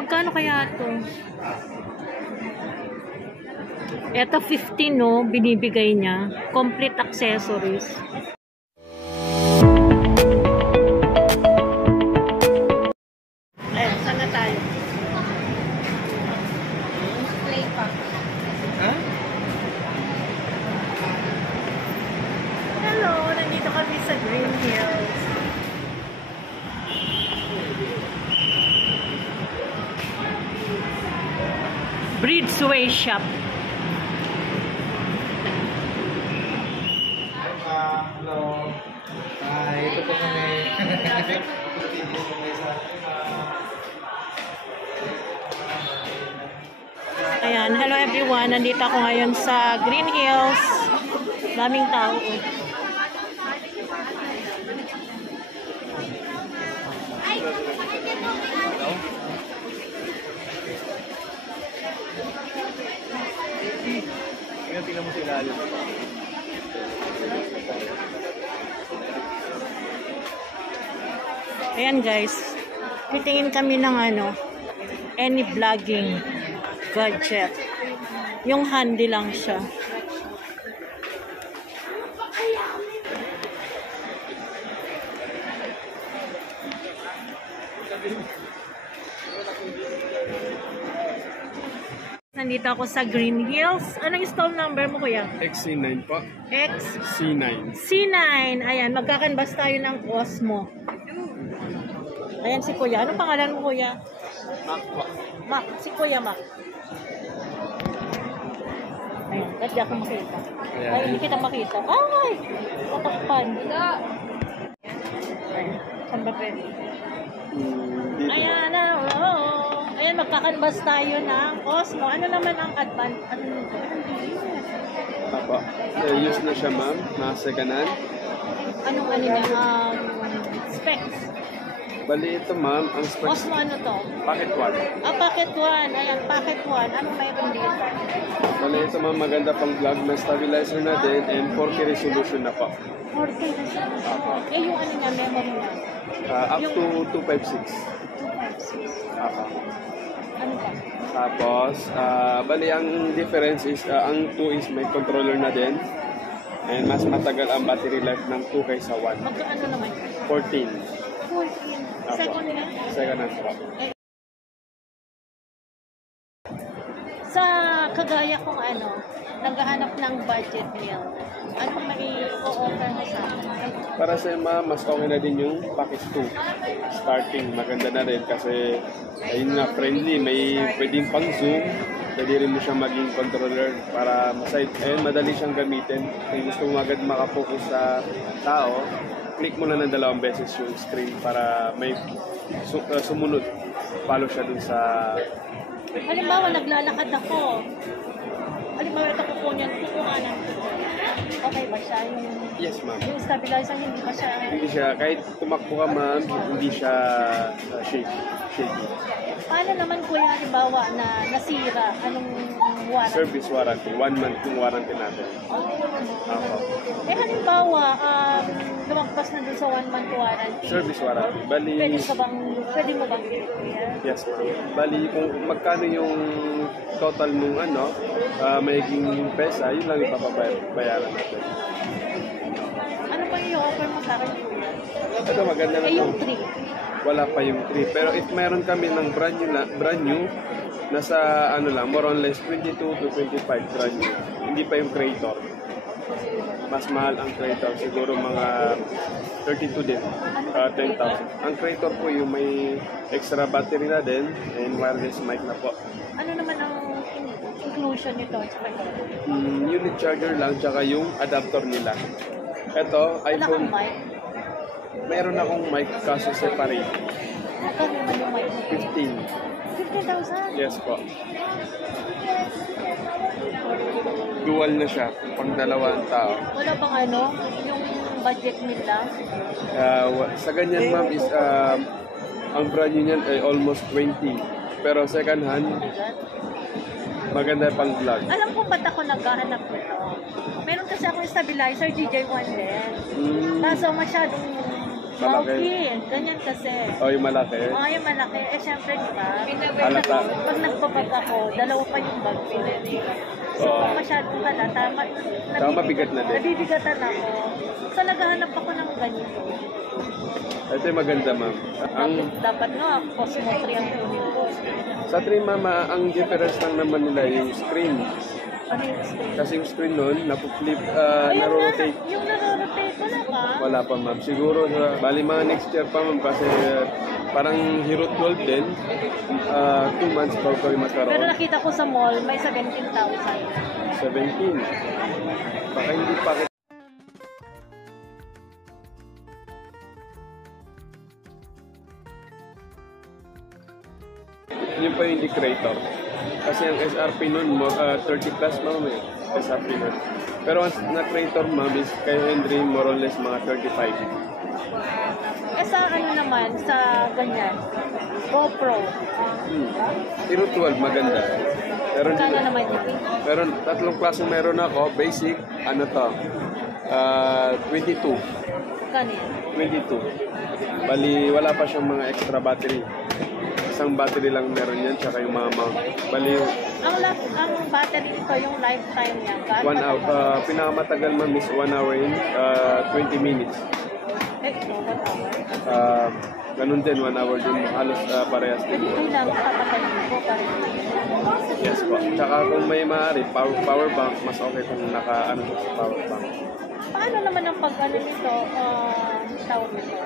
Magkano kaya ito? Ito 15 no, binibigay niya. Complete accessories. Ayan, saan na tayo? Play pa. Huh? Hello, nandito kami sa Green Hills. Bridgeway Shop. Hello. Ito po kami. Ayan, hello everyone. Nandito ako ngayon sa Green Hills. Daming tao. Tingnan mo sa ilalim. Ayan guys, titingin kami ng any vlogging gadget. Yung handy lang siya. Nandito ako sa Green Hills. Anong stall number mo, kuya? XC9 po. C9. C9. Ayan, magkakanbas tayo ng Cosmo. Ayan si kuya. Anong pangalan mo, kuya? Mac po. Mac. Si kuya Mac. Ayan, ba't di ako makita? Ayan. Ay, hindi kita makita. Ay! Tatakpan. Saan ba pwede? Dito. Ayan, ayan, magkakanbas tayo ng Cosmo. Ano naman ang advance? Ano nito? Apo. Use na siya, ma'am. Nasa kanan. Anong niya? Specs. Bali ito, ma'am. Ang specs. Cosmo ano to? Packet 1. Packet 1. Ayan, packet 1. Anong mayroon dito? Bali ito, ma'am. Maganda pang vlog. May stabilizer na din and 4K resolution na po. 4K resolution. Eh, yung niya, memory niya? Up to 256. 256. Apo. Ano ba? Tapos, bali ang difference is, ang 2 is may controller na din. And mas matagal ang battery life ng 2 kaysa 1. Magkaano naman? 14. 14. Second na? Second hand po. Sa kagaya kong naghahanap ng budget meal, anong may o-offer mo sa akin? Para sa ma'am, mas okay na din yung package 2. Starting, maganda na rin kasi ayun nga, friendly. May pwedeng pang zoom. Pwede rin mo siyang maging controller para madali siyang gamitin. Kung gusto mo agad makapokus sa tao, click mo lang ng 2 beses yung screen para may sumunod. Follow siya dun sa... Halimbawa, naglalakad ako. Halimbawa, ito kukunin ko. Okay ba siya? Yes, ma'am. Yung stabilizer, hindi ba siya? Hindi siya, kahit tumakbo ka, ma'am, hindi siya shaky. Paano naman kuya, halimbawa, na nasira? Anong warranty? Service warranty. 1 month yung warranty natin. Ako. Eh, halimbawa, lumagpas na dun sa 1 month warranty. Service warranty. Bali... Pwede mo bang kuya? Yes, ma'am. Bali, kung magkano yung total nung maiging pesa, yun lang yung papabayaran natin. Ano pa yung offer mo sa akin, kuya? Ito, maganda na yung ito. 3. Wala pa yung 3. Pero if meron kami ng brand new, nasa more or less 22 to 25 brand new. Hindi pa yung Creator. Mas mahal ang Creator. Siguro mga 32 din. 10,000. Ang Creator po yung may extra battery na din and wireless mic na po. Ano naman ang inclusion nito? Unit charger lang tsaka yung adapter nila. Ito, iPhone. Wala kang mic? Meron akong mic kaso separate. Magkano naman yung mic? 15. 15,000? Yes po. Dual na siya, pang 2 tao. Wala bang yung budget nila? Sa ganyan, ma'am, is ang brand new niyan ay almost 20. Pero second hand, maganda pang vlog. Alam ko ba't ako naghahanap nito. Meron kasi akong stabilizer, GJ1 din. Kaso masyadong Malaki. Maukin. Ganyan kasi. O, yung malaki. Mga yung malaki. Eh, syempre, di ba? Halata. Pag nagbabag ako, dalawa pa yung bag ko. So, Oo. masyadong halata. Saka mabigat na din. Nabibigatan ako. So, naghahanap ako ng ganito. Ito yung maganda, ma'am. Ang, Dapat nga, Cosmo 3 ang kunin ko. sa 3, ma'am, ang difference lang naman nila yung screen. Ano yung screen? Kasi yung screen nun, napuflip, Ayun naro-rotate. nga, yung naro-rotate wala ka. Wala pa, ma'am. Siguro, bali mga next year pa, ma'am, kasi parang Hero 12 din. 2 months bago kami Pero magkaroon. nakita ko sa mall, may 17,000. 17. Baka hindi pa. Yun pa yung creator. Kasi ang SRP nun, 30 plus, ma'am, eh. SRP nun. Pero ang na-creator, ma'am, is kay Henry, more or less, mga 35. Eh sa ano naman, sa ganyan, GoPro. Hero 12, maganda. Meron Kano din. naman yun? Meron, tatlong klaseng meron ako. Basic, ano to? 22. Kano yan? 22. Bali, wala pa siyang mga extra battery. Isang battery lang meron yan, tsaka yung mga mount. Bali, Ang battery nito, yung lifetime niya. 1 hour. Pinakamatagal, ma'am, is 1 hour in 20 minutes. Eh, 1 hour. Ganun din, 1 hour din. Halos parehas din. Ito lang, kapatayin ko pa rin. Yes po. Tsaka kung may maaari, power bank, mas okay kung naka-ano sa power bank. Paano naman ang pag-ano nito, tawag nito?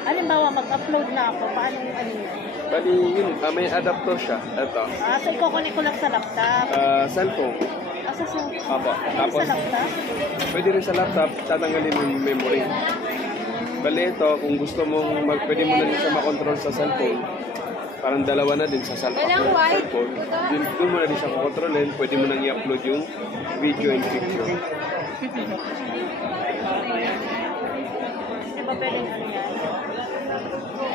Halimbawa, mag-upload na ako, paano yung ano yun? Bali, yun, may adapter siya. Ito. So ikukunin ko lang sa laptop. Cellphone. Sa Apo. Tapos, sa laptop? pwede rin sa laptop, tatanggalin yung memory. Bali ito, kung gusto mong, pwede mo na din siya makontrol sa cellphone. Parang dalawa na din sa cellphone. Doon mo na din siya makontrolin. Pwede mo nang i-upload yung video and picture. Di ba pwedeng ano yan?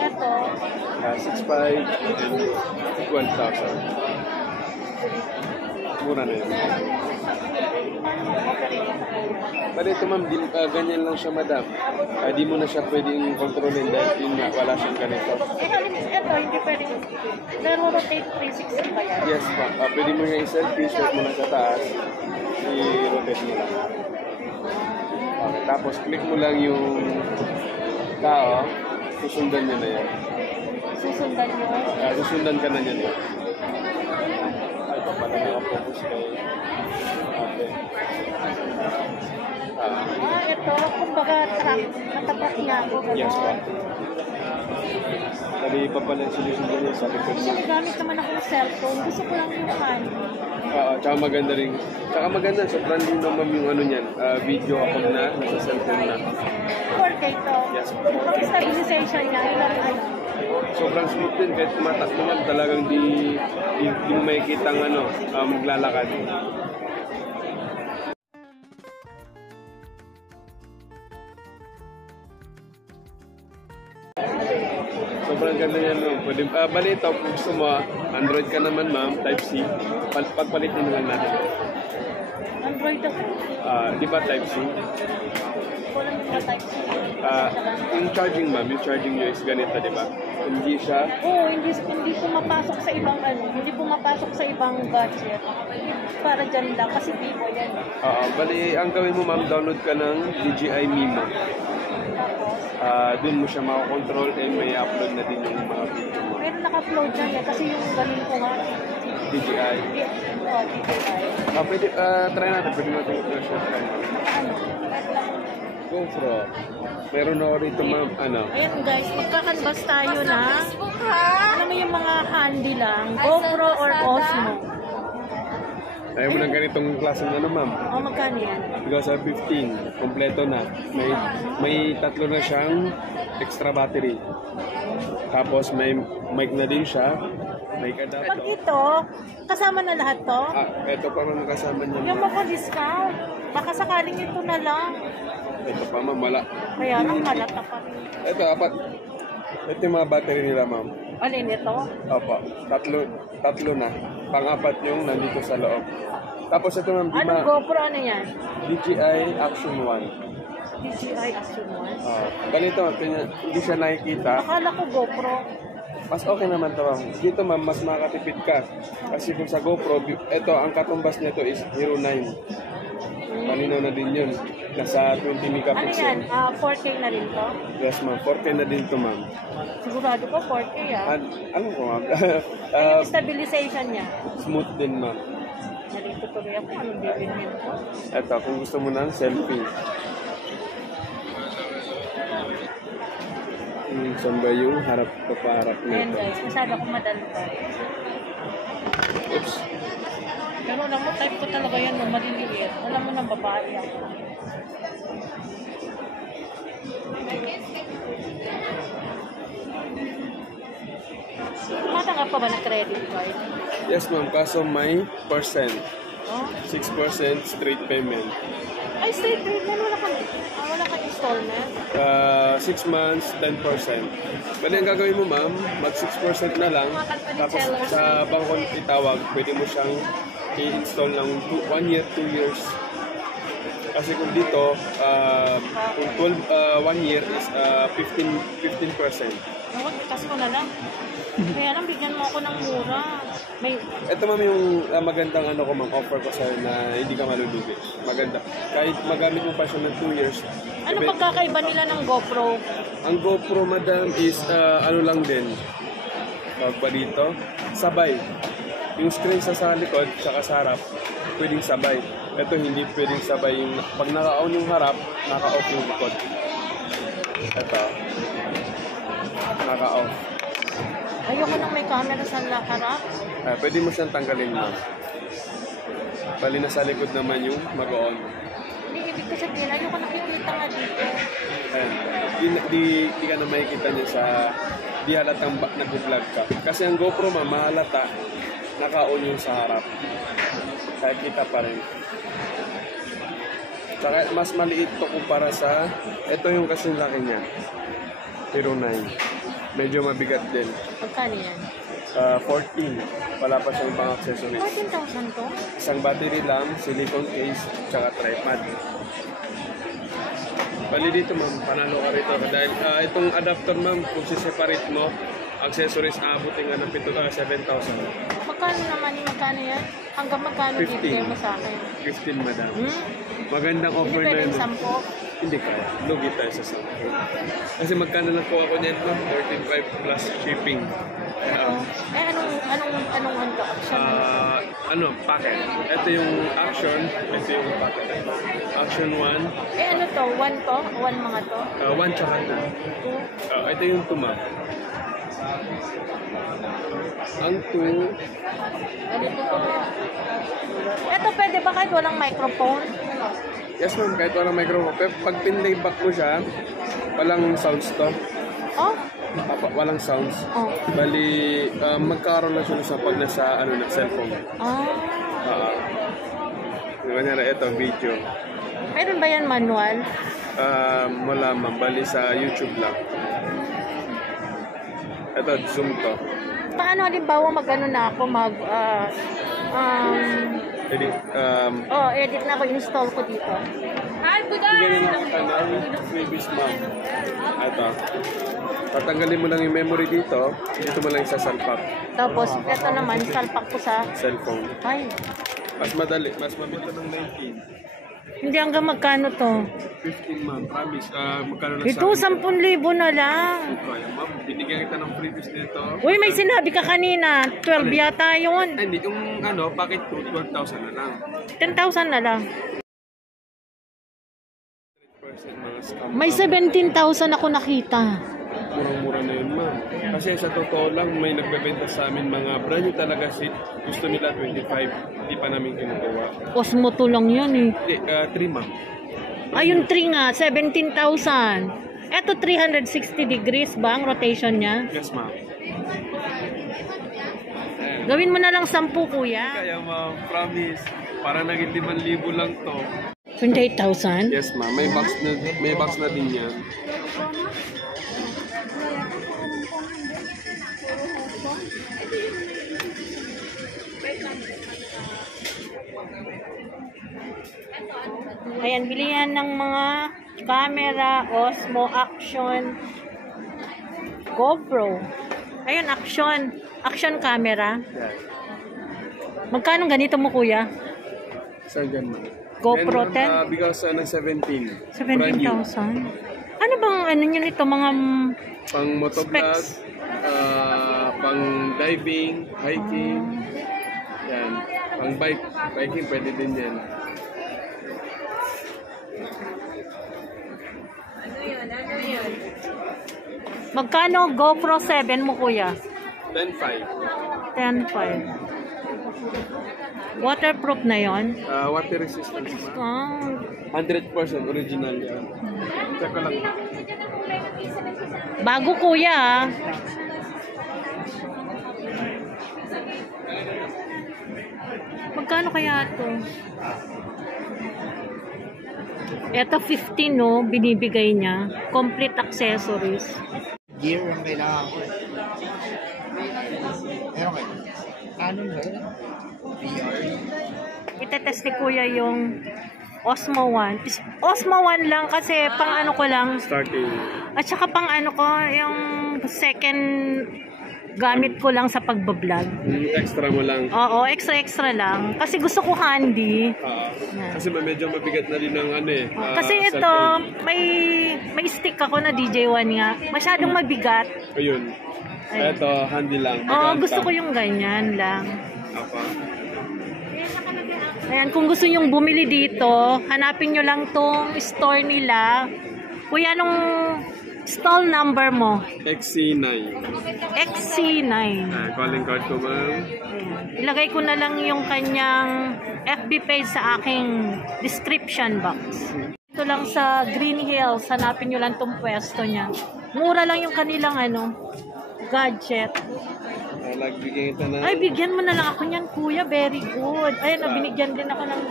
Ito, 6.5 and 12,000. Mura na yun. Bali ito, ma'am, ganyan lang siya, madam. Di mo na siya pwedeng kontrolin dahil yun nga, wala siyang ganito. ito, hindi pwedeng, pero rotate 360 ba yan? Yes, pa. Pwede mo niya i-selfie, shot mo na sa taas, i-rotate mo lang. Okay, tapos click mo lang yung tao, susundan niya na yan. Susundan nyo. Susundan ka na niya eh. Ay, pa pala naka-focus kay ate. Ito, kumbaga track, natapak niya ako. Yes, pa. Sabi pa pala sinusundan niya sa likod niya. Gamit naman ako ng cellphone, gusto ko lang yung handy. Tsaka maganda rin. Tsaka maganda, sobrang linaw, ma'am, yung ano niyan, video kapag nasa cellphone na. 4K to. Yes. Pag stabilization niya, ilang ano. Sobrang smooth din, kahit tumatakbo, ma'am, talagang di mo makikita ang maglalakad. Sobrang ganda yan, ma'am. Pwede, bali ito, kung gusto mo, Android ka naman, ma'am, Type-C, pagpalitin na lang natin. Android ako. Di ba Type-C? Walang mga type C. Yung charging, ma'am, yung charging nyo is ganito, di ba? Hindi siya, Oo, hindi pumapasok sa ibang ano, hindi pumapasok sa ibang gadget. Para dyan lang, kasi Vivo yan. bali, ang gawin mo, ma'am, download ka ng DJI Mimo. Tapos, Doon mo siya makakontrol and may upload na din yung mga video mo. pero naka-upload dyan eh, kasi yung galing ko nga. DJI. DJI. Pwede, try natin. Pwede natin i-flash natin. Ano? GoPro. Meron na ako rito, ma'am. Ano? Ayan guys, magkakanvas tayo na. Alam mo yung mga handy lang, GoPro or Osmo. Ayaw mo ng ganitong klaseng ano, ma'am. O magkano yan? Ikaw sa 15, kompleto na. May tatlo na siyang extra battery. Tapos may mic na din siya. May Pag adapter. ito, kasama na lahat to? Ito pa rin kasama niya. Yung mako-discount. Baka sakaling ito na lang. Ito pa, ma'am. Wala. Kaya lang malata pa rin. Ito, apat. Ito yung mga battery nila, ma'am. Alin ito? Opo. Tatlo na. Pang-apat yung nandito sa loob. Tapos ito, ma'am, Anong GoPro ano yan? DJI Action 1. DJI Action 1. Ganito, hindi siya nakikita. Akala ko GoPro. Mas okay naman to ma'am. Dito ma'am, mas makakatipid ka. Kasi kung sa GoPro, ito, ang katumbas nito is Hero 9. Kanino na din yun. Nasa 20 Ano megapixel. yan? 4K na rin to? Yes ma'am, 4K na din to ma'am. Sigurado ko 4K ah. Ano ko ma'am? Yung stabilization niya. Smooth din ma'am. Nalito tuloy ako. Anong bibilhin ko? Ito, kung gusto mo ng selfie. Saan ba yung harap paparap Ayan nito? guys, masyado akong madalda. Oops. Pero alam mo, type ko talaga yan nung maliliit. Alam mo ng babae ako. Tumatanggap pa ba ng credit card? Yes ma'am, kaso may percent. Oh? 6% straight payment. Ay, straight payment. Wala kang installment. 6 months, 10%. Bali ang gagawin mo ma'am, mag 6% na lang. Tapos sa bangko itawag, pwede mo siyang i-install ng 1 year, 2 years. Kasi kung dito, kung 1 year is 15%. Huwag, itas ko na lang. Kaya lang, bigyan mo ako ng mura. Ito ma'am yung magandang ano ko ma'am, offer ko sa'yo na hindi ka malulugi. Maganda. Kahit magamit mo pa siya ng 2 years. Ano pagkakaiba nila ng GoPro? Ang GoPro madam is ano lang din. Tawag ba dito? Sabay. Yung screen sa likod, saka sa harap, pwedeng sabay. Ito hindi pwedeng sabay. Yung, pag naka-on yung harap, naka-off yung likod. Ito. Naka-off. Ayoko nang may camera sa harap. Pwede mo siyang tanggalin ma'am. Bali na sa likod naman yung mag-on. Hindi, ibig ko sabihin, ayoko nakikita nga dito. Ayan. Di ka na makikita niya sa di halatang nag-vlog ka. Kasi ang GoPro ma'am, mahalata, naka-on yung sa harap. Kaya kita pa rin. Saka mas maliit to kumpara sa, ito yung kasing laki niya. Hero 9. Medyo mabigat din. Magkano yan? 14. Wala pa siyang pang accessories. 14,000 to? Isang battery lang, silicone case, tsaka tripod. Bali dito ma'am, panalo ka rito. Dahil itong adapter ma'am, kung si-separate mo, accessories aabutin nga ng 7,000. Magkano naman yung magkano yan? Hanggang magkano 15. bibigay mo sa akin? 15 madam. Hmm? Magandang Hindi offer na pwedeng yun. 10? Hindi kaya. Lugi tayo sa 10. Kasi magkano na po ako niyan ma'am? 14,500 plus shipping. Anong handa? Packet. Ito yung action, ito yung packet. Action 1. Ano to? 1 to? 1 mga to? 1 tsaka 2. Ito yung 2 ma'am. Ang 2, Ano to? Ito pwede ba kahit walang microphone? yes ma'am, kahit walang microphone. Pero pag pinlayback mo siya, walang sounds to. Oh? Walang sounds. Oh. Bali, magkakaroon lang siya sa pag nasa cellphone. Ah. Kanyari, ito, video. Meron ba yan manual? Wala ma'am, bali sa YouTube lang. Ito, zoom to. Paano halimbawa mag-ano na ako Edit, edit na ako, install ko dito. Hi, bigyan na kita ng freebies ma'am. Ito. Tatanggalin mo lang yung memory dito mo lang isasalpak. Tapos, ito naman, salpak ko sa Cellphone. ay. Mas madali, mas mabito ng 19. Hindi hanggang magkano to? 15 ma'am, promise. Magkano lang Ito, 10,000 na lang. Kaya ma'am, binigyan kita ng freebies dito. Uy, may sinabi ka kanina. 12 yata yun. Ay, hindi, yung packet 2, 12,000 na lang. 10,000 na lang. 100% mga scam. May 17,000 ako nakita. Murang-mura na yun ma'am. Kasi sa totoo lang, may nagbebenta sa amin mga brand new talaga seat. Gusto nila 25. Hindi pa namin kinukuha. Osmo to lang yan eh. Hindi, 3 ma'am. Ayun, 3 nga. 17,000. Eto, 360 degrees ba ang rotation niya? Yes ma'am. Gawin mo na lang 10, kuya. Kaya ma'am, promise. Para naging 5,000 lang to. 28,000? Yes ma'am, may box na din yan. Ayan, bilihan ng mga camera, Osmo, Action, GoPro. Ayun, Action camera. Yan. Magkano ganito mo, kuya? Saan ganun? GoPro 10? Because ng 17. Brand new. 17,000. Ano bang ano nyo nito? Mga Pang motovlog, specs? pang diving, hiking. Yan. Pang biking pwede din yan. Magkano GoPro 7 mo, kuya? 10.5. 10.5. Waterproof na yon. Water resistance ma. 100% Ah, original yan. Check ko lang. bago, kuya. Ah. Magkano kaya ito? Ito 15, no? Binibigay niya. Complete accessories. Gear ang kailangan ko eh. Meron kayo? Canon ba yun? VR? Itetest ni kuya yung Osmo 1. Osmo 1 lang kasi pang ano ko lang. Starting. At saka pang ano ko, yung second gamit ko lang sa pagbablog. Extra mo lang. Oo, extra lang. Kasi gusto ko handy. Kasi medyo mabigat na rin ng ano eh. Kasi ito, cellphone. may stick ako na DJ1 nga. Masyadong mabigat. Ayun. Ayun. Ito, handy lang. Oo, Maganda. gusto ko yung ganyan lang. Apa. Ayan, kung gusto nyong bumili dito, hanapin nyo lang tong store nila. Kuya, anong stall number mo? XC9. XC9. Calling card ko ma'am. Ayan. Ilagay ko na lang yung kanyang FB page sa aking description box. Ito lang sa Green Hills, hanapin nyo lang tong pwesto niya. Mura lang yung kanilang gadget. Nagbigay ito na. Ay, bigyan mo na lang ako niyan, kuya. Very good. Ayun, binigyan din ako ng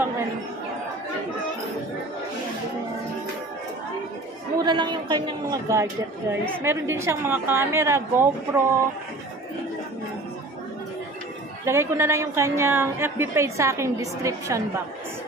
mura lang yung kanyang mga gadget, guys. Meron din siyang mga camera, GoPro. Lagay ko na lang yung kanyang FB page sa aking description box.